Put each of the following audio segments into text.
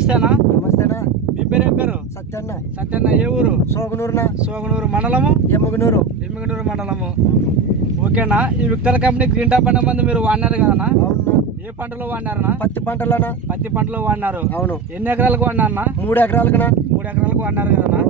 నమస్తేనా. నమస్తేనా. మీ పేరు ఏం పేరు? సత్యన్న. సత్యన్న. ఏ ఊరు? సోగనూరునా. సోగనూరు మండలము ఎమ్మగనూరు. ఎమ్మిగనూరు మండలము. ఓకేనా. ఈ విక్టర్ కంపెనీ గ్రీన్ టాప్ అనే మందు మీరు వాడినారు కదనా? అవునా. ఏ పంటలో వాడినారనా? పత్తి పంటలనా. పత్తి పంటలో వాడినారు. అవును. ఎన్ని ఎకరాలకు వాడినారన్నా? 3 ఎకరాలకునా. 3 ఎకరాలకు వాడినారు కదనా?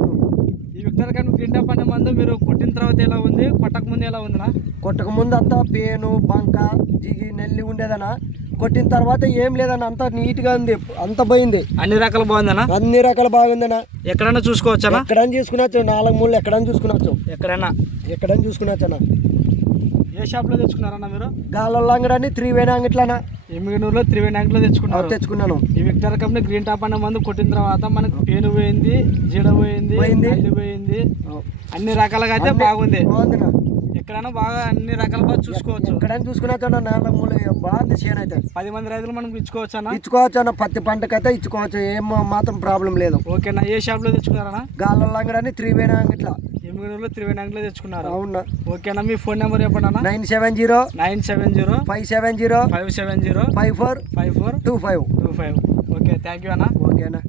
ఈ విక్టర్ కంపెనీ గ్రీన్ టాప్ అనే మందు మీరు కొట్టిన తర్వాత ఎలా ఉంది, కొట్టక ముందు ఎలా ఉందినా? కొట్టక ముందు అంతా పేను బంక జిగి నెల్లి ఉండేదనా. కొట్టిన తర్వాత ఏం లేదన్న, అంతా నీట్గా ఉంది, అంత పోయింది. అన్ని రకాలు బాగుందనా? అన్ని రకాల బాగుందనా. ఎక్కడైనా చూసుకోవచ్చా? ఎక్కడైనా చూసుకునొచ్చు. 4 మూలలు ఎక్కడైనా చూసుకునొచ్చు. ఎక్కడైనా చూసుకునొచ్చనా. ఏ షాప్లో తెచ్చుకున్నారన్నా మీరు? గాలలో అంగడని 3 వేణ అంగిట్లనా. ఎమ్మిగనూరులో 3 వేణ అంగిట్లో తెచ్చుకున్నాను. ఈ విక్టర్ కంపెనీ గ్రీన్ టాప్ అనే మందు కొట్టిన తర్వాత మనకు పేను పోయింది, జీడ పోయింది, నల్లి పోయింది, అన్ని రకాలుగా అయితే బాగుంది. ఎక్కడైనా బాగా అన్ని రకాలుగా చూసుకోవచ్చు. ఎక్కడైనా చూసుకున్నా 4 మూలలు బాగుంది. చేను అయితే 10 మంది రైతులు మనం ఇచ్చుకోవచ్చా? ఇచ్చుకోవచ్చు. పత్తి పంటకైతే ఇచ్చుకోవచ్చు. ఏం మాత్రం ప్రాబ్లం లేదు. ఓకేనా. ఏ షాప్లో తెచ్చుకున్నారన్నా? గాలలో అంగడని 3 వేణ అంగిట్లా. ఎమ్మిగనూరులో 3 వేణ అంగిట్లో తెచ్చుకున్నారు. అవునా. ఓకేనా. మీ ఫోన్ నెంబర్ చెప్పండి అన్న. 970 970 570 570 54 54 25. ఓకే, థ్యాంక్ యూ అన్న. ఓకేనా.